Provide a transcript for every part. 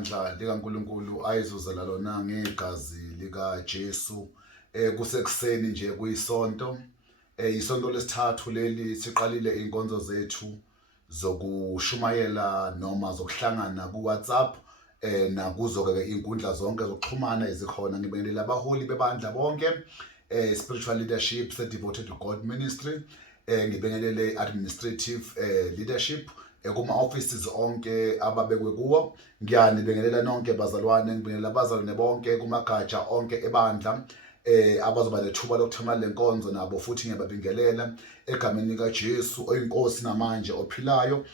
ibandla likaNkulunkulu ayizuzela lona ngegazi lika Jesu kusekuseni nje kuyisonto isonto lesithathu leli siqalile inkonzo zethu zokushumayela noma zokuhlangana ku WhatsApp nakuzo ke inkundla zonke zokuxhumana ezikhona ngibingelela abaholi bebandla bonke spiritual leadership devoted to God ministry ngibingelele administrative leadership kuma offices onke ababekwe kuwo ngiyanibingelela nonke bazalwane ngibingelela abazalwane bonke kumagatsha onke ebandla abazoba lethuba lokuthamela lenkonzo nabo futhi ngiyababingelela egameni lika Jesu oyinkosi namanje ophilayo.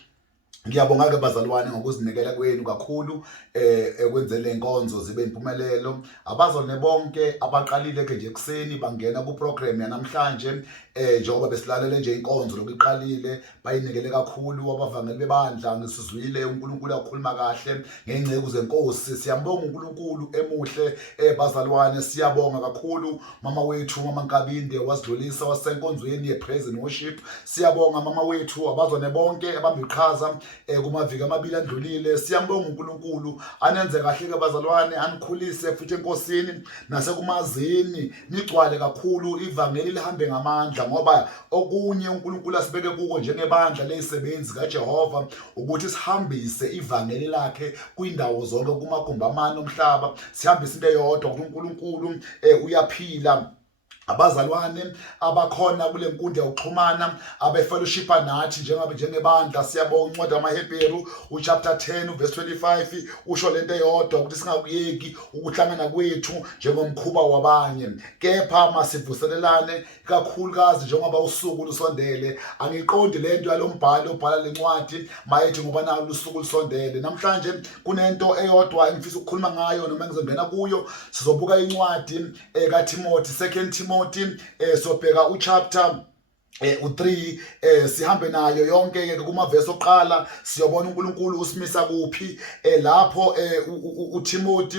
Ngiyabonga ke bazalwane ngokuzinikela kwenu kakhulu ekwenzele inkonzo zibe impumelelo. Abazalwane bonke abaqalile ke nje ekseni bangena ku program yanamhlanje njengoba besilalele nje inkonzo lokuqalile bayinikele kakhulu abavangeli bebandla ngisizwile uNkulunkulu akhuluma kahle ngengcebo zenkosi. Siyambonga uNkulunkulu emuhle bazalwane, siyabonga kakhulu mama wethu mama Nkabinde wasidlulisa wasenkonzweni ye praise and worship. Siyabonga mama wethu abazalwane bonke abambiqhaza kumaviki amabili andlulile. Siyambonga uNkulunkulu anenze kahle ke bazalwane, anikhulise futhi enkosini nasekumazini nigcwale kakhulu, ivangeli lihambe ngamandla ngoba okunye uNkulunkulu asibeke kuko njengebandla lezisebenzi kaJehova ukuthi sihambise ivangeli lakhe kwindawo zonke kumagumbi amane omhlaba, sihambise into eyodwa uNkulunkulu uyaphila. Abazalwane abakhona kule nkundla yokuxhumana abefellowshipa nathi njengebandla siyabonga incwadi yamaHebheru uchapter 10 verse 25 usho lento eyodwa ukuthi singakuyeki ukuhlangana kwethu njengomkhuba wabanye, kepha masivuselelane kakhulukazi njengoba usuku lusondele. Angiqondi lento yalombhalo obhala lencwadi mayethi ngoba nalo usuku lusondele. Namhlanje kunento eyodwa engifisa ukukhuluma ngayo noma ngizongena kuyo. Sizobuka incwadi kaTimothy, 2 Timothy sobheka uchapter u3 sihambe nayo yonke ke kuma verse oqala siyobona uNkulunkulu usimisa kuphi lapho uTimothy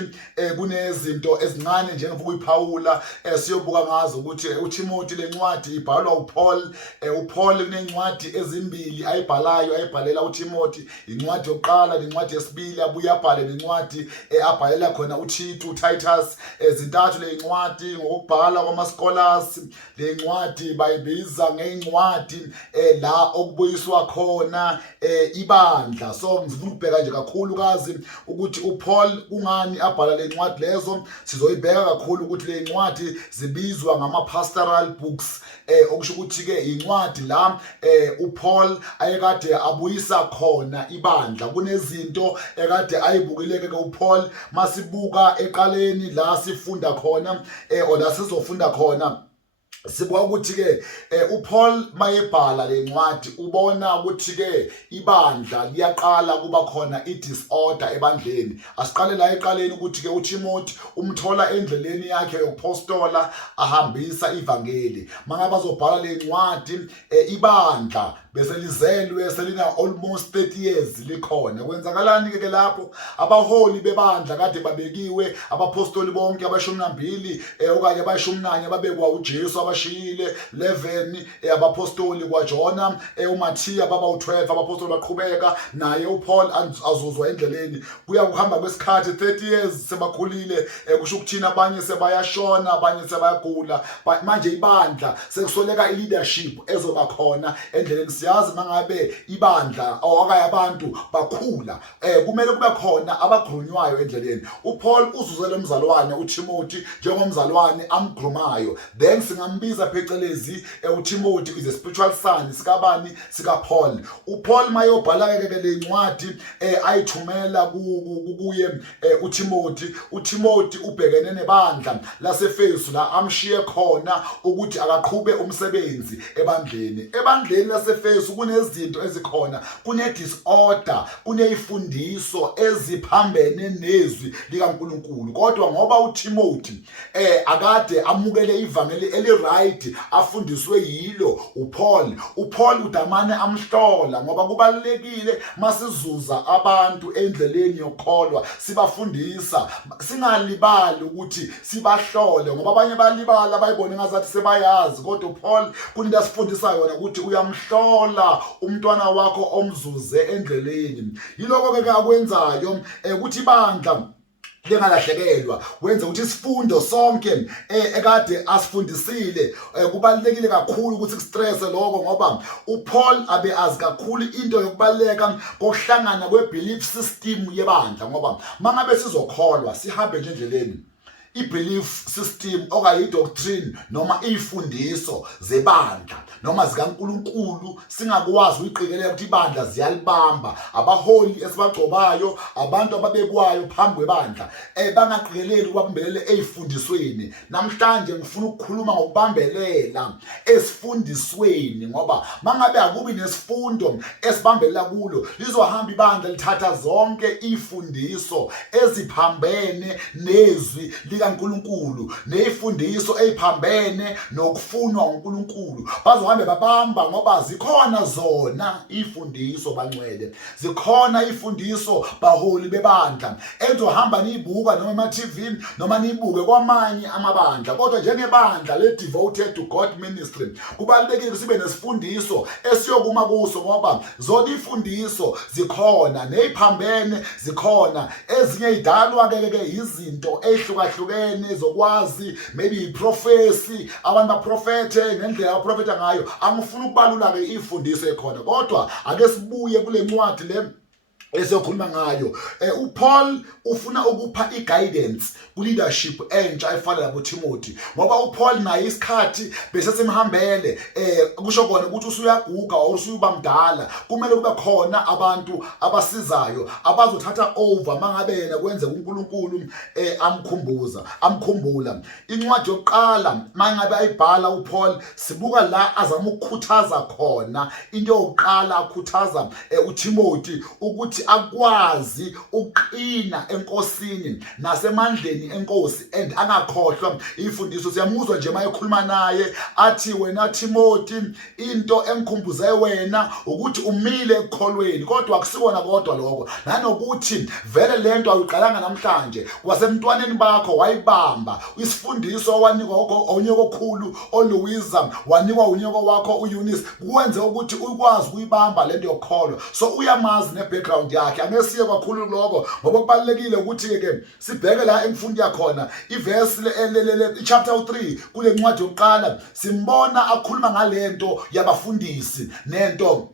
kunezinto ezincane njengoba uyiphawula siyobuka ngazo ukuthi uTimothy lencwadi ibhalwa uPaul. uPaul kunencwadi ezimbili ayibhalayo ayibhalela uTimothy, incwadi yokuqala lencwadi yesibili abuye abhale lencwadi abhalela khona uTito uTitus. Zintathu lencwadi ngokubhala kwamascholars, lencwadi bayibiza incwadi la okubuyiswa khona ibandla. So ngifuna ukubheka nje kakhulukazi ukuthi uPaul kungani abhala lencwadi lezo. Sizoyibheka kakhulu ukuthi lencwadi zibizwa ngama pastoral books okusho ukuthi ke incwadi la uPaul ayekade abuyisa khona ibandla. Kunezinto ekade ayibukileke ke uPaul masibuka eqaleni la sifunda khona la sizofunda khona. Sibuka ukuthi ke uPaul mayebhala lencwadi ubona ukuthi ke ibandla liyaqala kuba khona idisorder ebandleni. Asiqale la eqaleni ukuthi ke uTimothy umthola endleleni yakhe yokupostola ahambisa ivangeli. Mangaba azobhala lencwadi ibandla bese lizelwe selina almost 30 years likhona. Kwenzakalani ke lapho? Abaholi bebandla kade babekiwe, abapostoli bonke abashumi nambili okanye abashumi nanye ababekwa uJesu abashiyile 11 abapostoli kwaJona uMathiya baba u12 abapostoli baqhubeka naye uPaul azuzwa endleleni. Kuya kuhamba kwesikhathi 30 years sebakhulile kusho ukuthina abanye sebayashona abanye sebayagula. Manje ibandla sekusoleka ileadership ezoba khona endleleni. Siyazi mangabe ibandla okanye abantu bakhula kumele kube khona abagronywayo endleleni. uPaul uzuzele umzalwane uTimothy njengomzalwane amgrumayo, then singambiza phecelezi uTimothy is a spiritual son sikabani sikaPaul. uPaul mayobhala ke lencwadi ayithumela kuye uTimothy. uTimothy ubhekene nebandla laseFesu la amshiye khona ukuthi akaqhube umsebenzi ebandleni. Ebandleni laseFesu kunezinto ezikhona, kune disorder, kuneyifundiso eziphambene nezwi likaNkulunkulu. Kodwa ngoba uTimothy akade amukele ivangeli right afundiswe yilo uPaul udamane amhlola ngoba kubalekile masizuza abantu endleleni yokholwa sibafundisa singalibali ukuthi sibahlole ngoba abanye balibala bayibone ngazathi sebayazi kodwa uPaul kunento asifundisa yona ukuthi uyamhlola umntwana wakho omzuze endleleni yiloko ke akwenzayo ukuthi ibandla lengalahlekelwa wenza ukuthi isifundo sonke ekade asifundisile kubalekile kakhulu ukuthi kustress lokho ngoba uPaul abe azi kakhulu into yokubaleka kokuhlangana kwe-belief system yebandla ngoba mangabe sizokholwa sihambe nje endleleni i-belief system okayi-doctrine noma ifundiso zebandla noma zikaNkulunkulu singakwazi uyiqikelela ukuthi ibandla ziyalibamba abaholi esibagcobayo abantu ababekwayo phambi kwebandla bangaqikeleli ukubambelele ezifundisweni namhlanje ngifuna ukukhuluma ngokubambelela esifundisweni ngoba mangabe akubi nesifundo esibambelela kulo lizohamba ibandla lithatha zonke ifundiso eziphambene nezwi likaNkulunkulu nezifundiso eziphambene nokufunwa uNkulunkulu bazohambe babamba ngoba zikhona zona ifundiso bangcwele zikhona ifundiso baholi bebandla ezohamba niyibuka noma ema-TV noma niyibuke kwamanye amabandla kodwa njengebandla le-Devoted to God Ministry kubalulekile sibe nesifundiso esiyokuma kuso ngoba zonke ifundiso zikhona neziphambene zikhona ezinye idalwa ke izinto ehlukahlukene zokwazi maybe iprofesi abantu baprofete ngendlela abaprofeta ngayo angifuni ukubalula ke ifundiso ekhona kodwa ake sibuye kule ncwadi le esiyokhuluma ngayo uPaul ufuna ukupha i-guidance ku-leadership entsha efana nabo Timothy ngoba uPaul naye isikhathi bese simhambele kusho khona ukuthi usuyaguga or usuyuba mdala kumele kube khona abantu abasizayo abazothatha over mangabe yena kwenze uNkulunkulu amkhumbula incwadi yokuqala mangabe ayibhala uPaul sibuka la azama ukukhuthaza khona into yokuqala akhuthaza uTimothy ukuthi akwazi uqina enkosini nasemandleni enkosi and angakhohlwa ifundiso siyamuzwa nje mayekhuluma naye athi wena Timothy into engikhumbuze wena ukuthi umile ekukholweni kodwa akusikona kodwa lokho nanokuthi vele lento ayiqalanga namhlanje kwasemntwaneni bakho wayibamba isifundiso wanikwa onyoko okhulu oLouisa wanikwa unyoko wakho uEunice kuwenze ukuthi ukwazi ukuyibamba lento yokholwa so uyamazi nebackground yakhe angesiye kakhulu lokho ngoba kubalekile ukuthi ke sibheke la emfundo yakhona iverse chapter 3 kule ncwadi yokuqala simbona akhuluma ngalento yabafundisi nento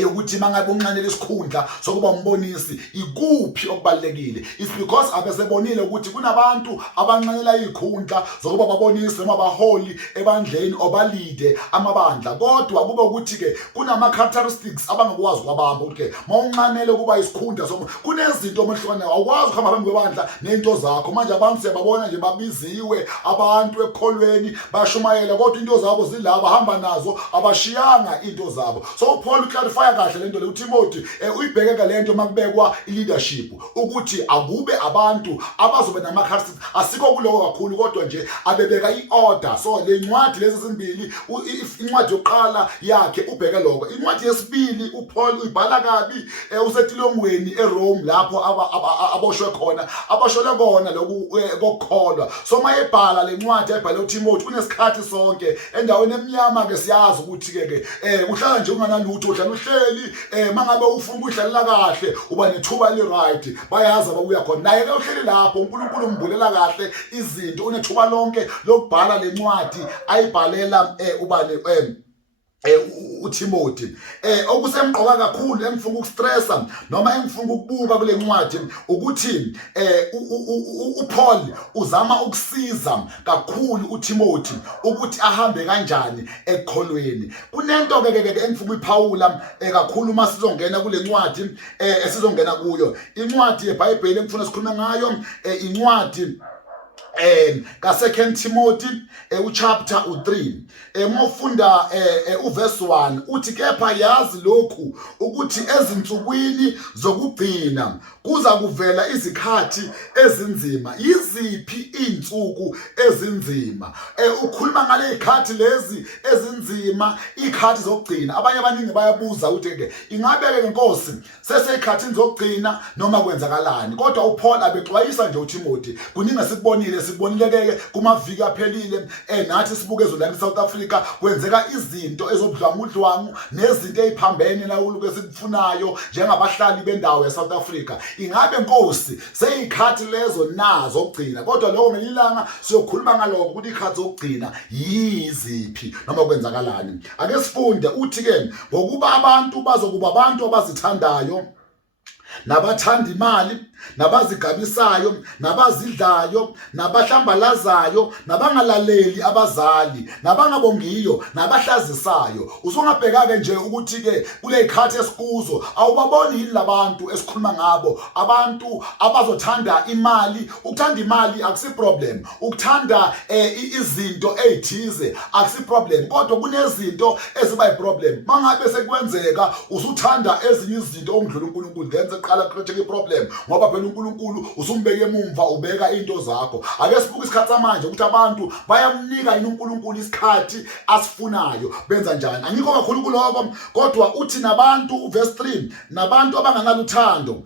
yokuthi mangabe unqanele isikhundla sokuba umbonisi ikuphi okubalekile it's because abesebonile ukuthi kunabantu abanqanela izikhundla zokuba babonise noma baholi ebandleni obalide amabandla kodwa kube ukuthi ke kunama characteristics abangakwazi kwabamba ukuthi ke mawunqanele kuba isikhundla kunezinto omhlukane awukwazi ukuhamba phambi kwebandla nento zakho manje abantu siyababona nje babiziwe abantu ekholweni bashumayela kodwa into zabo zilaba hamba nazo abashiyanga into zabo so Paul fire kahle lento le uTimothy uyibhekeka lento makubekwa ileadership ukuthi akube abantu abazobe namakharisi asikho kuloko kakhulu kodwa nje abebeka iorder so le ncwadi lezi zimbili incwadi yokuqala yakhe ubheke lokho incwadi yesibili uPaul uyibhala kabi usetilongweni eRome lapho aboshwe khona abashole kona lokukholwa so mayebhala le ncwadi ayibhale uTimothy kunesikhathi sonke endaweni emnyama ke siyazi ukuthi ke uhlala nje unganalutho uhleli mangabe ufuna ukudlalela kahle uba nethuba eli-right bayazi ababuya khona naye ke uhleli lapho uNkulunkulu umbulela kahle izinto unethuba lonke lokubhala le ncwadi ayibhalela ubani uTimothy okusemqoka kakhulu engifuna ukustressa noma engifuna ukubuka kule ncwadi ukuthi uPaul uzama ukusiza kakhulu uTimothy ukuthi ahambe kanjani ekukholweni kunento ke engifuna ukuyiphawula kakhulu masizongena kule ncwadi esizongena kuyo incwadi yeBhayibheli engifuna sikhulume ngayo incwadi ka 2 Timothy uchapter 3 mawufunda uverse 1 uthi kepha yazi lokhu ukuthi ezinsukwini zokugcina kuza kuvela izikhathi ezinzima. Yiziphi insuku ezinzima? Ukhuluma ngale ikhathi lezi ezinzima, ikhathi zokugcina. Abanye abaningi bayabuza ukuthi ke ingabe ke Nkosi seseyikhathini zokugcina noma kwenzakalani? Kodwa uPaul abexwayisa nje uTimothy kuningi sibonile ke kumaviki aphelile nathi sibukezwe la eSouth Africa kwenzeka izinto ezobudlwangudlwangu nezinto eziphambene la uluke sikufunayo njengabahlali bendawo eSouth Africa. Ingabe Nkosi seyikhathi lezo nazo zokugcina? Kodwa lokho ngelilanga siyokhuluma ngalokho ukuthi ikhathi zokugcina yiziphi noma kwenzakalani. Ake sifunde uthi ke ngokuba abantu bazokuba abantu abazithandayo nabathanda imali nabazigabisayo nabazidlayo nabahlambalazayo nabangalaleli abazali nabangabongiyo nabahlazisayo. Usungabheka ke nje ukuthi ke kule ikhathi esikuzo awubaboni yini labantu esikhuluma ngabo, abantu abazothanda imali. Ukuthanda imali akusi problem, ukuthanda izinto ezithize akusi problem, kodwa kunezinto eziba iproblem. Mangabe sekwenzeka usuthanda ezinye izinto okudlula uNkulunkulu, then seqala create iproblem ngoba phela uNkulunkulu usumbeke emumva ubeka into zakho. Ake sibuke isikhathi manje ukuthi abantu bayamnika yini uNkulunkulu isikhathi asifunayo, benza njani? Angikho kakhulu kuloko, kodwa uthi nabantu verse 3 nabantu abanganalo uthando.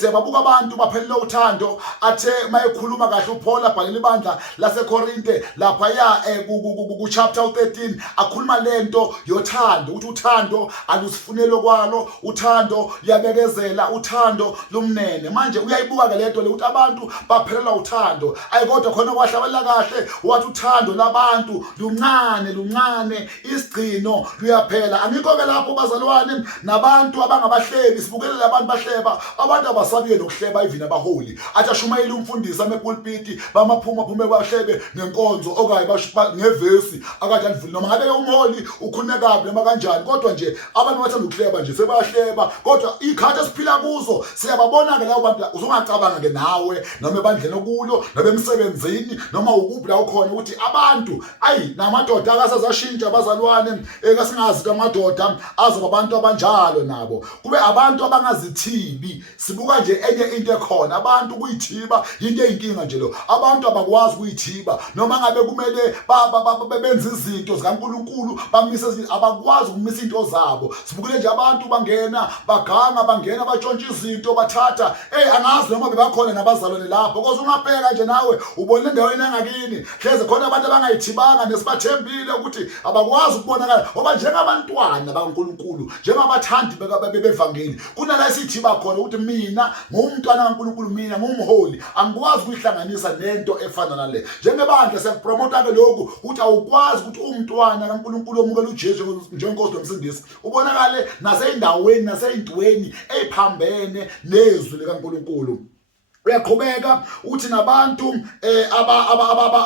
Siyababuka abantu baphelele uthando. Athe mayekhuluma kahle uPaul abhalela ibandla laseKorinte lapha ya ku chapter 13 akhuluma lento yothando, ukuthi uthando alusifunelo kwalo, uthando liyabekezela, uthando lumnene. Manje uyayibuka ke lento le ukuthi abantu baphelela uthando. Ayikodwa khona kwahlabalela kahle wathi uthando labantu luncane isigcino luyaphela. Angikho ke lapho bazalwane nabantu abangabahlebi sibukelela abantu bahleba, abantu abasabiye nokuhleba even abaholi. Athi ashumayela umfundisi amepulpiti bamaphuma bahlebe ngenkonzo okayi ngevesi akade alivuli noma ngabe umholi ukhuleka noma kanjani, kodwa nje abantu bathanda ukuhleba nje sebahleba. Kodwa ikhathi esiphila kuzo siyababona ke labo bantu. Uzungacabanga ke nawe noma ebandleni okulo noma emsebenzini noma ukuphi la ukhona ukuthi abantu namadoda akasazashintsha abazalwane kasingazi ukuthi amadoda azoba abantu abanjalo nabo kube abantu abangazithibi. Sibuka nje enye into ekhona, abantu kuyithiba into eyinkinga nje lo. Abantu abakwazi kuyithiba noma ngabe kumele benze izinto zikaNkulunkulu bamise abakwazi ukumisa into zabo. Sibukile nje abantu bangena baganga bangena batshontsha izinto bathatha angazi noma bebakhona nabazalwane lapho. Kodwa ungabheka nje nawe ubona endaweni engakini hleze khona abantu abangayithibanga nesibathembile ukuthi abakwazi ukubonakala ngoba njengabantwana bakaNkulunkulu njengabathandi bevangeli kunala esithiba khona ukuthi mina ngumntwana kaNkulunkulu, mina ngumholi, angikwazi ukuyihlanganisa nento efana nale. Njengebandla siyakupromota ke lokhu ukuthi awukwazi ukuthi umntwana kaNkulunkulu omukela uJesu njengenkosi nomsindisi ubonakale naseyindaweni naseyintweni eziphambene nezwi likaNkulunkulu. Uyaqhubeka uthi nabantu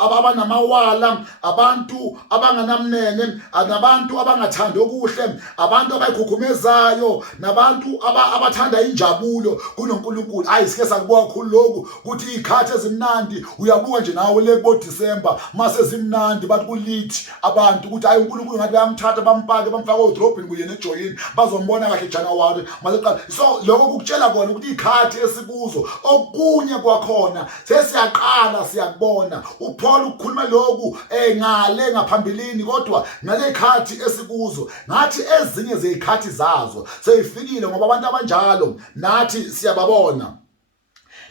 abanamawala, abantu abanganamnene, nabantu abangathandi okuhle, abantu abayikhukumezayo, nabantu abathanda injabulo kunoNkulunkulu. Sike sakubuka kakhulu lokhu ukuthi ikhathi ezimnandi uyabuka nje nawe le bo December mase zimnandi bathi kulithi abantu ukuthi uNkulunkulu ngathi bayamthatha bampake bamfaka odrobhini kunye nejoyini bazombona kahle January mase qala. So lokho kukutshela kona ukuthi ikhathi esikuzo kunye kwakhona sesiyaqala siyakubona. uPaul ukukhuluma lokhu ngale ngaphambilini, kodwa ngale ikhathi esikuzo ngathi ezinye zezikhathi zazo seyifikile ngoba abantu abanjalo nathi siyababona.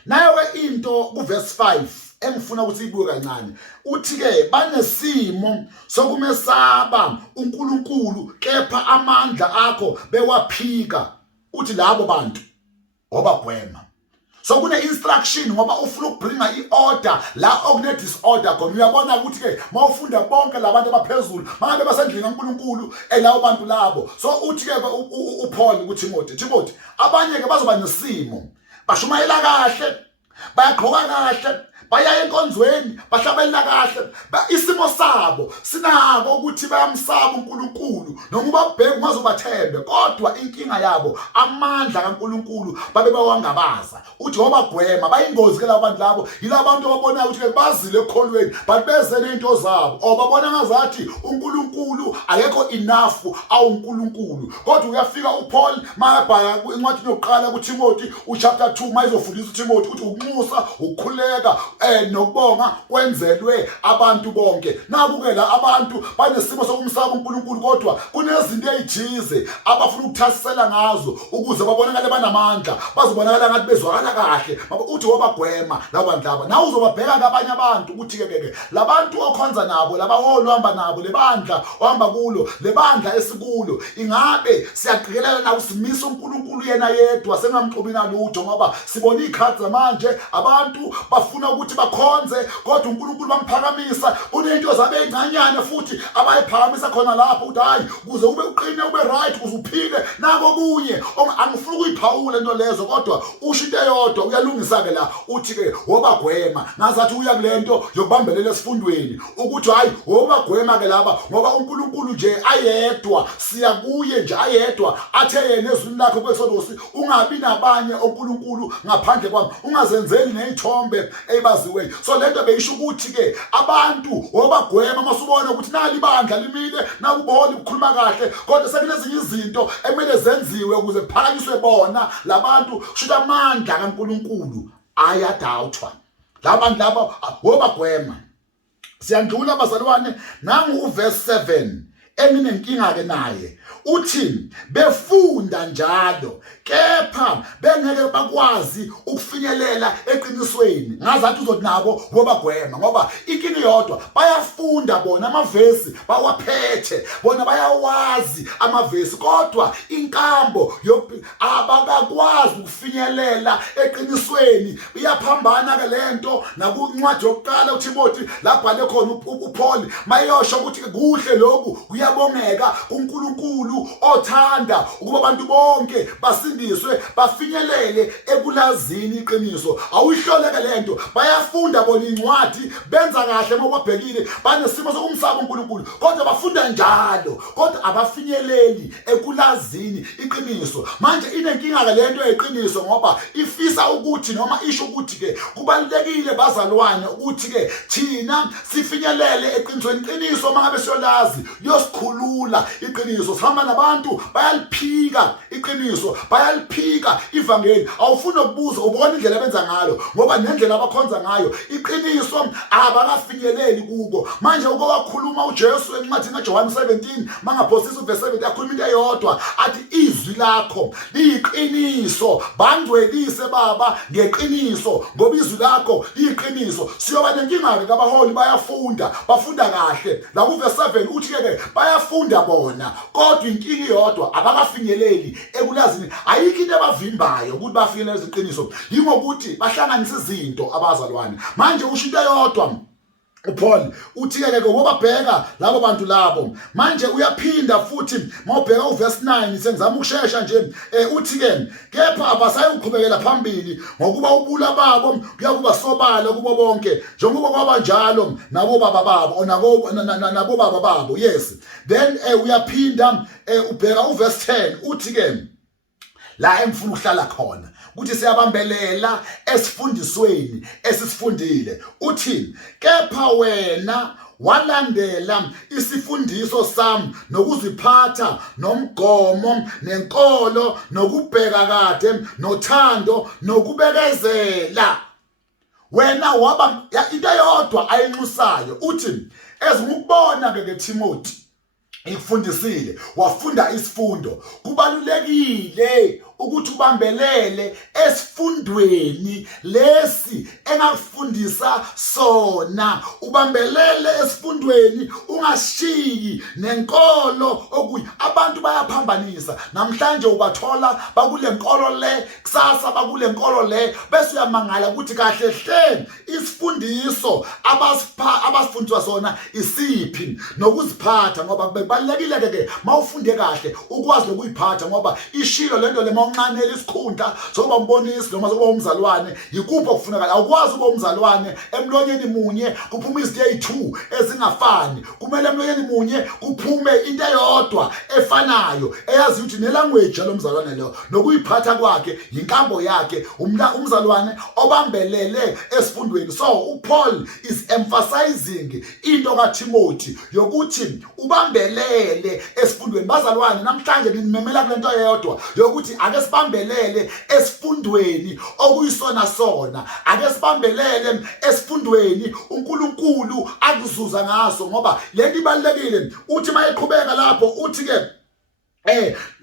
Nayo into kuverse 5 engifuna ukuthi ibuke kancane uthi ke banesimo sokumesaba uNkulunkulu kepha amandla akho bewaphika. Uthi labo bantu obagwema. So kune instruction ngoba ufuna ukubringa iorder la okune disorder khona. Uyabona ukuthi ke mawufunda bonke labantu abaphezulu mangabe basendlini kaNkulunkulu labo bantu labo. So uthi ke uPaul kuTimothy abanye ke bazoba nesimo, bashumayela kahle, bayaqhoka kahle, baya enkonzweni bahlabelela kahle isimo sabo sinako ukuthi bayamsaba uNkulunkulu noma ubabheke ungazobathembe kodwa inkinga yabo amandla kaNkulunkulu babe bawangabaza uthi wabagwema bayingozi ke labantu labo yilabantu ababonayo ukuthi bazile ekholweni but beze nezinto zabo babona ngazathi uNkulunkulu akekho enough awuNkulunkulu kodwa uyafika uPaul mayabhala incwadi yokuqala kuTimothy uchapter 2 mayizofundisa uTimothy uthi ukunxusa ukukhuleka nokubonga kwenzelwe abantu bonke nakuke la abantu banesimo sokumsaba uNkulunkulu kodwa kunezinto ezithize abafuna ukuthasisela ngazo ukuze babonakale banamandla bazobonakala ngathi bezwakala kahle uthi wabagwema labantu laba nawe uzobabheka ngabanye abantu ukuthi ke labantu okhonza nabo labaholi ohamba nabo lebandla ohamba kulo lebandla esikulo ingabe siyaqikelela na usimisa uNkulunkulu yena yedwa sengamxubi nalutho ngoba sibona ikhathi manje abantu bafuna ukuthi bakhonze kodwa uNkulunkulu bamphakamisa kunento zabe ezincanyane futhi abayiphakamisa khona lapho uthi hayi kuze ube uqine ube right kuze uphile nako kunye angifuni ukuyiphawula into lezo kodwa usho into eyodwa uyalungisa ke la uthi ke wobagwema ngazathi uya kulento yokubambelela esifundweni ukuthi hayi wobagwema ke laba ngoba uNkulunkulu nje ayedwa siya kuye nje ayedwa athe yena ezwini lakhe kwesodosi ungabi nabanye oNkulunkulu ngaphandle kwami ungazenzeli nezithombe ezibaziweyo so lento beyisho ukuthi ke abantu wobagwema masubona ukuthi nali bandla limile nakubona ukukhuluma kahle kodwa sekunezinye izinto emele zenziwe ukuze kuphakanyiswe bona labantu shuthi amandla kaNkulunkulu ayadawuthwa labantu laba wobagwema siyandlula bazalwane nangu uverse 7 enginenkinga ke naye uthi befunda njalo kepha bengeke bakwazi ukufinyelela eqinisweni ngazathi uzothi nabo wobagwema ngoba inkinga yodwa bayafunda bona amavesi bawaphethe bona bayawazi amavesi kodwa inkambo abakakwazi ukufinyelela eqinisweni iyaphambana ke lento nakuncwadi yokuqala uTimothy labhale khona uPaul mayosho ukuthi kuhle lokhu kuyabongeka kuNkulunkulu othanda ukuba abantu bonke basindiswe bafinyelele ekulazini iqiniso awuyihloleke lento bayafunda bona incwadi benza kahle ngokwabhekile banesimo sokumsaba uNkulunkulu kodwa bafunda njalo kodwa abafinyeleli ekulazini iqiniso manje inenkinga ke lento eyiqiniso ngoba ifisa ukuthi noma isho ukuthi ke kubalekile bazalwane ukuthi ke thina sifinyelele eqinisweni iqiniso mangabe siyolazi yosikhulula iqiniso sihamba nabantu bayaliphika iqiniso bayaliphika ivangeli awufuna ukubuza ubona indlela benza ngalo ngoba nendlela abakhonza ngayo iqiniso abakafinyeleli kuko manje uko wakhuluma uJesu encwadini kaJohn 17 mangaphosisa uverse 7 yakhuluma into eyodwa athi izwi lakho liyiqiniso bangcwelise baba ngeqiniso ngoba izwi lakho liyiqiniso siyoba nenkinga ke abaholi bayafunda bafunda kahle la kuverse 7 uthi ke bayafunda bona kodwa inkinga yodwa abakafinyeleli ekulazini ayikho into abavimbayo ukuthi bafinyelele iziqiniso yingokuthi bahlanganisa izinto abazalwane manje usho into eyodwa uPaul uthike ke wobabheka labo bantu labo manje uyaphinda futhi mawubheka uverse 9 sengizama ukusheshsha nje uthi ke kepha abasayoqhubekela phambili ngokuba ubula babo kuyakuba sobala kubo bonke njengoba kwaba njalo nabo baba babo nabo baba babo yes then uyaphinda ubheka uverse 10 uthi ke la emfuna ukuhlala khona ukuthi siyabambelela esifundisweni esisifundile uthi kepha wena walandela isifundiso sami nokuziphatha nomgomo nenkolo nokubheka kade nothando nokubekezela wena waba into eyodwa ayinxusayo uthi ezingukubona ke Timothy ikufundisile wafunda isifundo kubalulekile ukuthi ubambelele esifundweni lesi engakufundisa sona ubambelele esifundweni ungashiyi nenkolo okuyi abantu bayaphambanisa namhlanje ubathola bakule nkolo le kusasa bakule nkolo le bese uyamangala ukuthi kahle hle isifundiso abasifundiswa sona isiphi nokuziphatha, ngoba kubalekile ke mawufunde kahle ukwazi ukuyiphatha, ngoba ishilo lento le mawunqanela isikhundla sokuba umbonisi noma sokuba umzalwane yikuphi okufuneka. Awukwazi ukuba umzalwane emlonyeni munye kuphuma izinto eziyi2 ezingafani. Kumele emlonyeni munye kuphume into eyodwa efanayo eyazi ukuthi nelanguage yalomzalwane lo nokuyiphatha kwakhe inkambo yakhe umzalwane obambelele esifundweni. So uPaul is emphasizing into kaTimothy yokuthi ubambelele esifundweni. Bazalwane, namhlanje nimemela kulento eyodwa yokuthi ake sibambelele esifundweni okuyisona sona, ake sibambelele esifundweni uNkulunkulu akuzuza ngaso, ngoba lento ibalekile. Uthi mayeqhubeka lapho uthi ke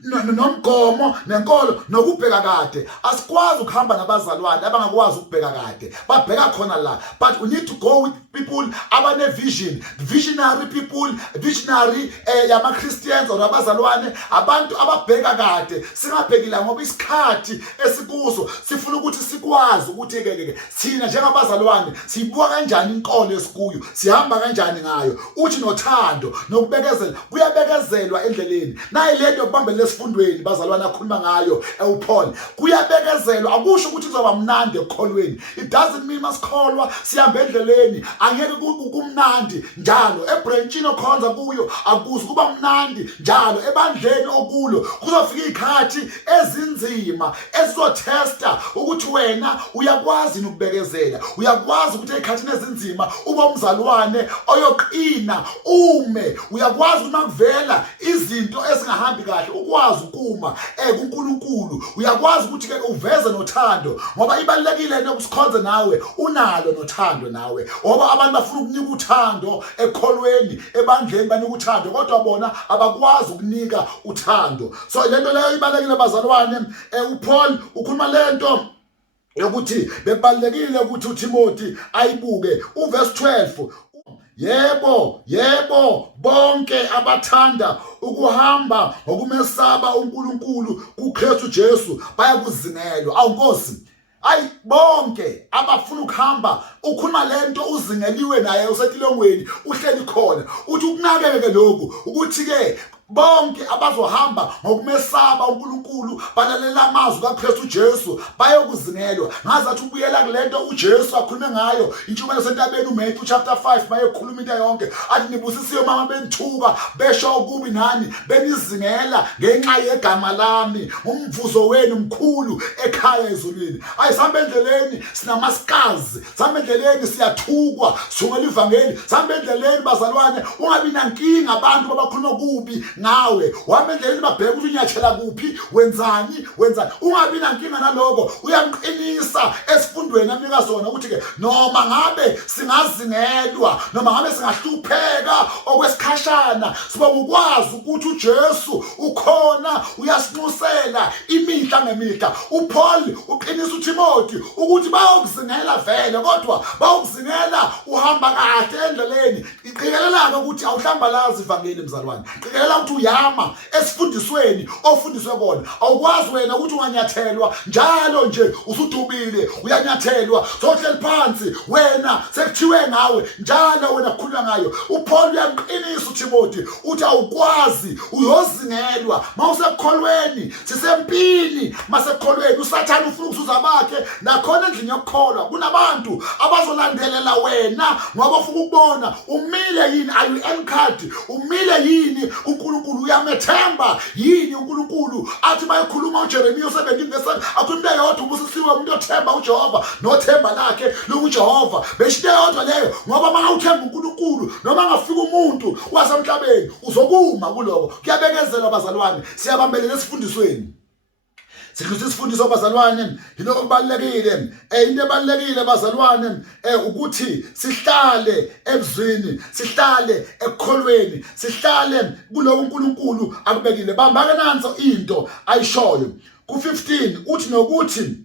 nomgomo nenkolo nokubheka kade. Asikwazi ukuhamba nabazalwane abangakwazi ukubheka kade, babheka khona la. But we need to go with people abane vision, visionary people, visionary yama Christians or abazalwane, abantu ababheka kade. Singabhekila ngoba isikhathi esikuso sifuna ukuthi sikwazi ukuthi ke sina njengabazalwane sibuka kanjani inkolo esikuyo, sihamba kanjani ngayo. Uthi nothando nokubekezela kuyabekezelwa endleleni. Nayi lento yokubambela esifundweni bazalwane akhuluma ngayo uPaul, kuyabekezelwa. Akusho ukuthi kuzoba mnandi ekukholweni. It doesn't mean masikholwa sihamba endleleni angeke kumnandi njalo. Ebranchini okhonza kuyo akuzi kuba mnandi njalo. Ebandleni okulo kuzofika izikhathi ezinzima ezizotesta ukuthi wena uyakwazi ukubekezela, uyakwazi ukuthi ezikhathini ezinzima uba umzalwane oyoqina ume, uyakwazi uma kuvela izinto ezingahambi kahle ukwazi ukuma kuNkulunkulu, uyakwazi ukuthi ke uveze nothando, ngoba ibalekile nokusikhonza nawe unalo nothando nawe. Ngoba abantu bafuna ukunika uthando ekholweni, ebandleni banika uthando, kodwa bona abakwazi ukunika uthando. So lento leyo ibalekile bazalwane. uPaul ukhuluma lento yokuthi bebalekile ukuthi uTimothy ayibuke uverse 12. Yebo bonke abathanda ukuhamba ngokumesaba uNkulunkulu kuKristu Jesu bayakuzingelwa. Awunkosi, bonke abafuna ukuhamba, ukhuluma lento uzingeliwe naye usetilongweni uhleli khona. Uthi ukunakeke lokhu ukuthi ke bonke abazohamba ngokumesaba uNkulunkulu balalela amazwi kaKristu Jesu bayokuzingelwa. Ngazathi ubuyela kulento uJesu akhulume ngayo intshumayelo sentabeni uMatthew chapter 5 bayekhuluma into yonke athi nibusisiwe mama benithuka besho ukubi nani benizingela ngenxa yegama lami, umvuzo wenu mkhulu ekhaya ezulwini. Ayisambe endleleni sinamaskazi, sambe endleleni siyathukwa sungela ivangeli, sambe endleleni bazalwane ungabi nankinga abantu babakhuluma kubi nawe. Wambe endleleni babheka ukuthi unyathela kuphi, wenzani. Ungabi nankinga naloko, uyamqinisa esifundweni amnika sona ukuthi ke noma ngabe singazingelwa, noma ngabe singahlupheka okwesikhashana, siba ukwazi ukuthi uJesu ukhona uyasinxusela imihla ngemihla. uPaul uqinisa uTimothy ukuthi bayokuzingela vele, kodwa bayokuzingela uhamba kahle endleleni. Iqikelela ukuthi awuhlambalazi ivangeli mzalwane, qikelela ukuthi uyama esifundisweni ofundiswe kona. Awukwazi wena ukuthi unganyathelwa njalo nje usudubile uyanyathelwa sohleli phansi wena sekuthiwe ngawe njalo wena kukhulunywa ngayo. uPaul uyamqinisa uTimothy uthi awukwazi uyozingelwa mawusekholweni. Sisempini masekholweni, uSathane ufuna ukuzuza bakhe nakhona endlini yokukholwa. Kunabantu abazolandelela wena ngoba ufuna ukubona umile yini, are you anchored, umile yini uNkulunkulu, uyamethemba yini uNkulunkulu. Athi bayikhuluma uJeremiya 17:7 akhuluma yodwa ubusisiwe umuntu othemba uJehova nothemba lakhe lukuJehova. Beshite yodwa leyo, ngoba mangawuthemba uNkulunkulu noma ngafika umuntu wasemhlabeni uzokuma kuloko. Kuyabekezelwa bazalwane, siyabambelela esifundisweni. Sikhuthi isifundiso bazalwane yilo okubalekile. Into ebalekile bazalwane ukuthi sihlale ebuzwini, sihlale ekukholweni, sihlale kulo uNkulunkulu akubekile. Bamba ke nanso into ayishoyo ku 15 uthi nokuthi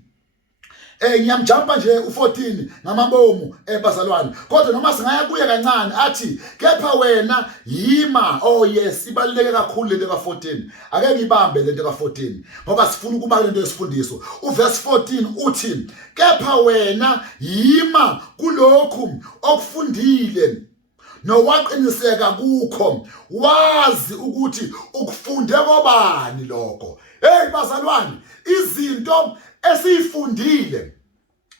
Ngiyamjumpa nje u14 ngamabomu bazalwane kodwa noma singaya kuye kancane athi kepha wena yima yes ibaluleke kakhulu lento ka14 ake ngibambe lento ka14 ngoba sifuna ukuba lento yesifundiso uverse 14 uthi kepha wena yima kulokhu okufundile nowaqiniseka kukho wazi ukuthi ukufunde kobani lokho hey bazalwane izinto esifundile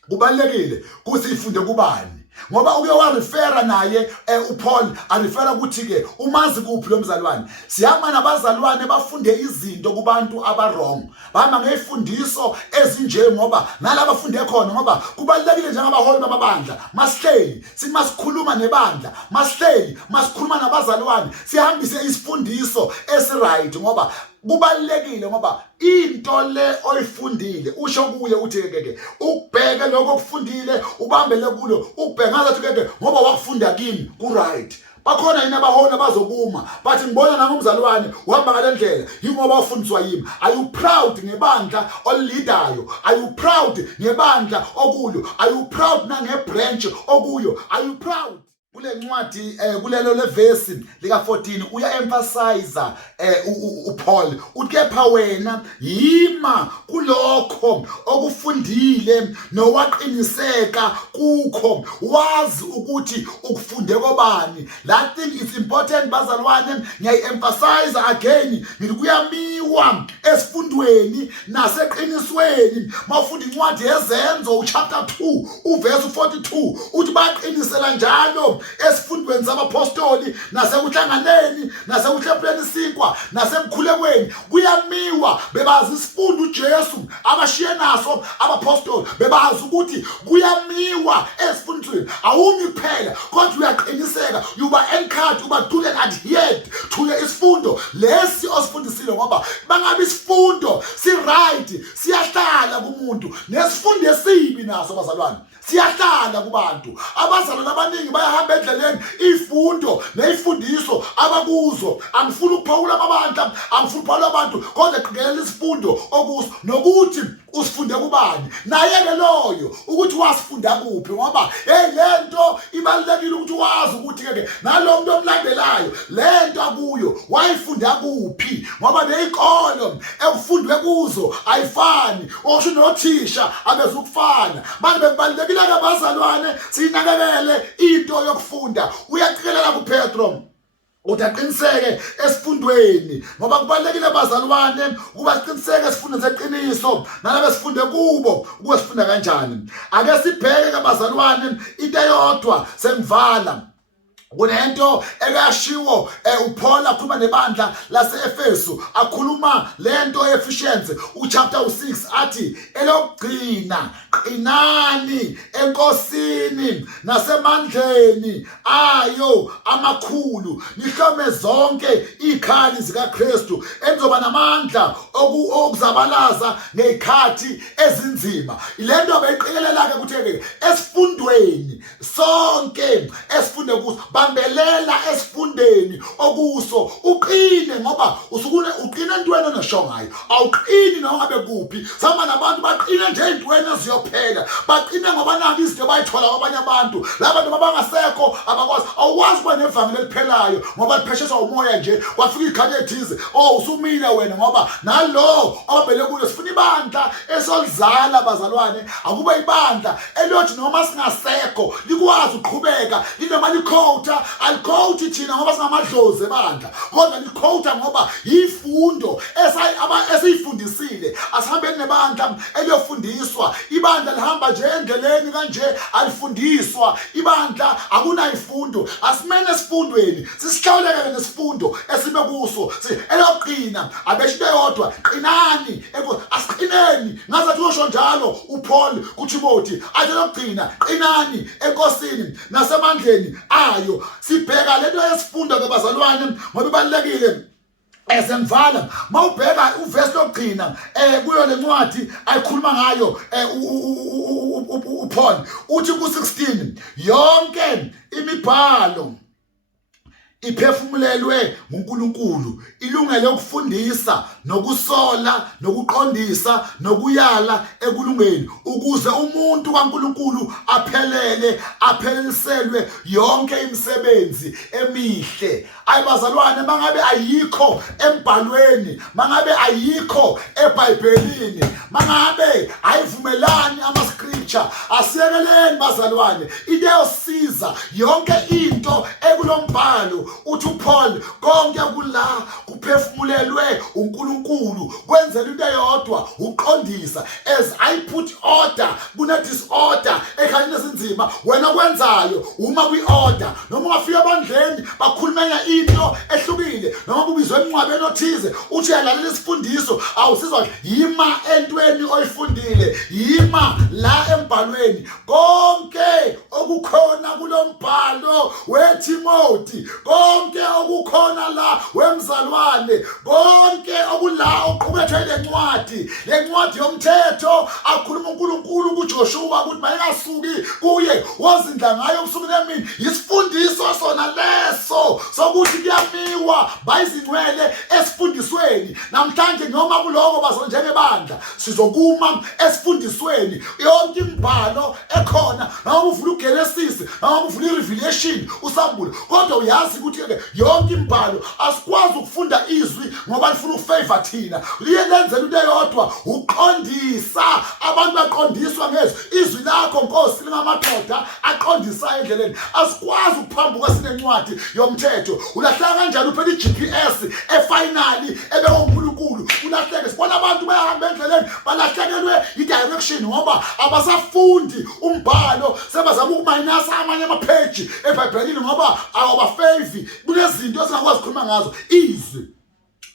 kubalekile ukuthi ifunde kubani ngoba uke wa refera naye uPaul arefera ukuthi ke umazi kuphi lo mzalwane siyama nabazalwane bafunde izinto kubantu aba-wrong bahamba ngezifundiso ezinje ngoba nalabo bafunde khona ngoba kubalekile njengabaholi babandla masihleli simasikhuluma nebandla masihleli masikhuluma nabazalwane sihambise isifundiso esiright ngoba kubalekile ngoba into le oyifundile usho kuye uthi ke ukubheke lokho okufundile ubambele kulo ubheka ngathi ke ngoba wakufunda kimi ku right bakhona yini abaholi abazokuma bathi ngibona nangomzalwane uhamba ngalendlela yingoba ufundiswa yimi are you proud ngebandla olileadayo are you proud ngebandla okulo are you proud nangebranch okuyo are you proud kule ncwadi kulelo leverse lika 14 uya emphasize uPaul utkepha wena yima kulokho okufundile nowaqiniseka kukho wazi ukuthi ukufunde kobani that thing is important bazalwane ngiyaemphasize again ngikuyamiwa esifundweni naseqinisweni mawufunda incwadi yezenzo chapter 2 uverse 42 uthi baqinisela njalo esifundweni zabapostoli nasekuhlanganeni nasekuhlephuleni isinkwa nasemkhulekweni kuyamiwa bebazi isifundo uJesu abashiye naso abapostoli bebazi ukuthi kuyamiwa esifundweni awumi kuphela kodwa uyaqiniseka uba encouraged uba do and adhere to isifundo lesi osifundisile ngoba bangabe isifundo si right siyahlala kumuntu nesifundo esibi naso bazalwane siyahlala kubantu abazalwane abaningi bayahamba endleleni ifundo nezifundiso abakuzo angifuni ukuphawula amabandla angifuni ukuphawula abantu kodwa qikelela isifundo okuso nokuthi usifunde kubani naye ke loyo ukuthi wasifunda kuphi ngoba hey lento ibalekile ukuthi wazi ukuthi ke nalomuntu omlandelayo lento akuyo wayifunda kuphi ngoba nezikolo ekufundwe kuzo ayifani osho nothisha abezukufana manje bebalekile abazalwane sinakekele into yokufunda uyaqikelela kuPetro utaqiniseke esifundweni ngoba kubalekile abazalwane ukuba siqiniseke esifundweni seqiniso nalabe sifunde kubo ukuba sifunda kanjani ake sibheke abazalwane into eyodwa sengivala kunento ekashiwo uPaul akhuluma nebandla laseEfesu akhuluma lento efficiency uchapter 6 athi elokugcina qinani enkosini nasemandleni ayo amakhulu nihlome zonke ikhali zikaKristu enzoba namandla okuzabalaza ngezikhathi ezinzima ilento beyiqikelela ke ukuthi esifundweni sonke esifunde kuso bambelela esifundeni okuso uqine ngoba usukune uqina entweni onoshongayo awuqini noma ngabe kuphi sama nabantu baqina nje entweni eziyophela baqina ngoba naki izinto bayithola kwabanye abantu labantu abangasekho abakwazi awukwazi kuba nevangeli eliphelayo ngoba liphesheswa umoya nje wafika ikhanya ethize usumile wena ngoba nalo ababele kulo sifuna ibandla esolizala bazalwane akube ibandla elothi noma singasekho likwazi uqhubeka linoma likhota alikhoti thina ngoba singamadlozi ebandla kodwa likhota ngoba yifundo esiyifundisile asihambeni nebandla eliyofundiswa ibandla lihamba nje endleleni kanje alifundiswa ibandla akunayifundo asimene esifundweni sisihlawuleke nesifundo esibe kuso eloqina abeshinto eyodwa qinani asiqineni ngazathi usho njalo uPaul kuTimothy athi lokugcina qinani enkosini nasemandleni ayo sibheka lento yesifundo kubazalwane ngoba ibalekile esengivala mawubheka uverse lokugcina kuyo lencwadi ayikhuluma ngayo uPaul uthi ku16 yonke imibhalo iphefumulelwe nguNkulunkulu, ilungele ukufundisa nokusola nokuqondisa nokuyala ekulungeni ukuze umuntu kaNkulunkulu apheleliselwe yonke imisebenzi emihle. Ayibazalwane, mangabe ayikho embhalweni, mangabe ayikho eBhayibhelini, mangabe ayivumelani ama-scripture, asiyekeleni bazalwane into eyosiza yonke into ekulombhalo. Uthi uPaul konke kula kuphefumulelwe uNkulunkulu kwenzela into eyodwa, uqondisa. As I put order kune disorder ekhanyeni esinzima, wena kwenzayo uma kwi-order, noma ungafika ebandleni bakhulumenya into ehlukile, noma kubizwe emncwabeni othize uthi uyalalela isifundiso, awusizwa yima entweni oyifundile, yima la embhalweni. Konke okukhona kulombhalo weTimothy, konke okukhona la wemzalwane, konke okula oqhubethwe lencwadi yomthetho akhuluma uNkulunkulu kuJoshua ukuthi mayengasuki kuye wozindla ngayo ubusuku nemini, isifundiso sona leso sokuthi kuyamiwa bayizingcwele esifundisweni. Namhlanje noma kuloko bazo njengebandla sizokuma esifundisweni, yonke imbhalo ekhona, noma uvula uGenesis, noma uvula iRevelation, usambulo, kodwa uyazi ukuthi yonke imbhalo asikwazi ukufunda izwi ngoba lifuna ukufavor thina, liye lenzela into eyodwa, uqondisa. Abantu baqondiswa ngezwi, izwi lakho Nkosi lingamadoda aqondisa endleleni. Asikwazi ukuphambuka sinencwadi yomthetho. Ulahleka kanjani uphela iGPS efinally uNkulunkulu? Ulahleke. Sibona abantu bayahamba endleleni balahlekelwe i-direction ngoba abasafundi umbhalo, sebazama ukumayinasa amanye amapage eBhayibhelini ngoba awabafevi. Kunezinto esingakwazi ukukhuluma ngazo. Izwi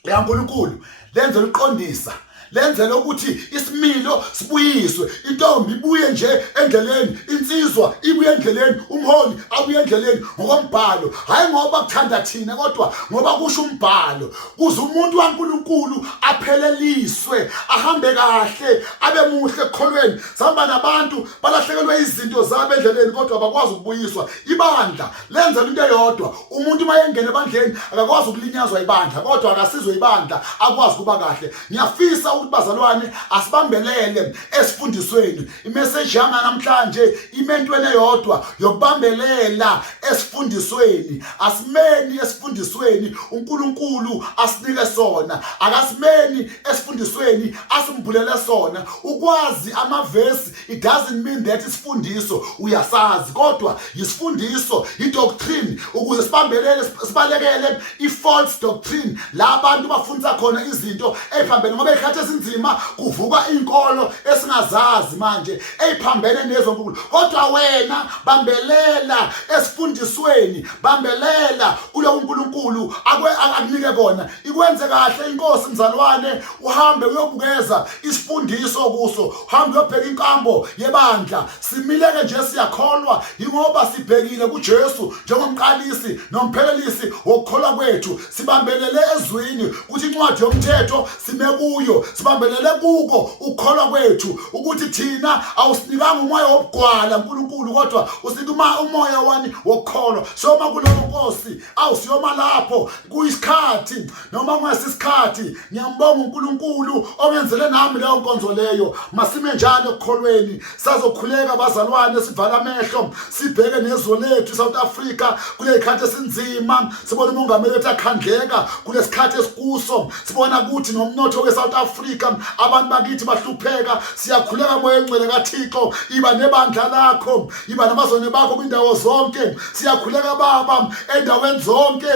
likaNkulunkulu lenzela uqondisa, lenzela ukuthi isimilo sibuyiswe, intombi ibuye nje endleleni, insizwa ibuye endleleni, umholi abuye endleleni ngokombhalo, hayi ngoba kuthanda thina kodwa ngoba kusho umbhalo, kuze umuntu kaNkulunkulu apheleliswe, ahambe kahle, abe muhle ekholweni. Sihamba nabantu balahlekelwe izinto zabo endleleni kodwa bakwazi ukubuyiswa. Ibandla lenzela into eyodwa, umuntu mayengena ebandleni akakwazi ukulinyazwa ibandla kodwa akasizwe ibandla akwazi kuba kahle. Ngiyafisa ukuthi bazalwane asibambelele esifundisweni. Imessage yami namhlanje imentweni eyodwa yokubambelela esifundisweni. Asimeni esifundisweni uNkulunkulu asinike sona, akasimeni esifundisweni asimbulele sona. Ukwazi amavesi it doesn't mean that isifundiso uyasazi, kodwa isifundiso idoctrine ukuze sibambelele sibalekele i-false doctrine la abantu bafundisa khona izinto eziphambene ngoba ekhathi esinzima kuvuka inkolo esingazazi manje eziphambene nezonkulunkulu. Kodwa wena bambelela esifundisweni, bambelela kulo uNkulunkulu akunike kona, ikwenze kahle inkosi mzalwane. Uhambe uyobukeza isifundiso kuso, uhambe uyobheka inkambo yebandla. Simileke nje siyakholwa ingoba sibhekile kuJesu njengomqalisi nomphelelisi wokukholwa kwethu. Sibambelele ezwini ukuthi incwadi yomthetho sime kuyo, sibambelele kuko ukukholwa kwethu ukuthi thina awusinikanga umoya wobugwala uNkulunkulu kodwa usinika umoya wani wokukholwa. Soma kulowo Nkosi, awusiyoma lapho kuyisikhathi noma kungesisikhathi. Ngiyambonga uNkulunkulu ongenzele nami leyo nkonzo leyo. Masime njalo ekukholweni, sazokhuleka bazalwane, sivala amehlo sibheke nezwe lethu South Africa kule ikhathi esinzima. Sibona umongameli wethu akhandleka kulesikhathi esikuso, sibona ukuthi nomnotho weSouth Africa abantu bakithi bahlupheka. Siyakhuleka moya engcwele kaThixo, iba nebandla lakho, iba nabazwane bakho kwindawo zonke. Siyakhuleka Baba endaweni zonke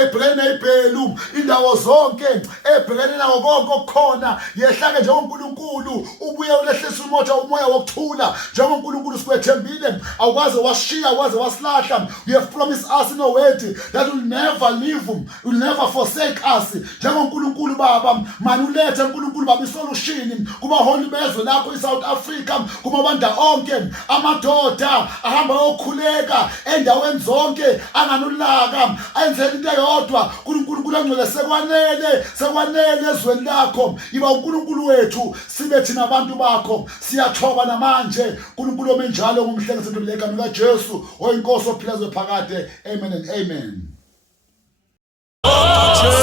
ebhekene neBhelu, indawo zonke ebhekene nawo konke okukhona. Yehlake njengoNkulunkulu, ubuye ulehlisa umoya wokuthula njengoNkulunkulu sikwethembile. Awukaze washiya, awukaze wasilahla. You have promised us in your word that you will never leave, you will never forsake us. NjengoNkulunkulu Baba, manulethe uNkulunkulu Baba isolution kubaholi bezwe lakho iSouth Africa, kumabandla onke amadoda ahamba yokhuleka endaweni zonke anganulaka enzele into eyodwa. uNkulunkulu angcwele sekwanele ezweni lakho. Iba uNkulunkulu wethu, sibe thina abantu bakho. Siyathoba namanje uNkulunkulu omenjalo ngomhlenge sentobeleka kaJesu oyinkosi ophilayo phakade. Amen and amen. Church.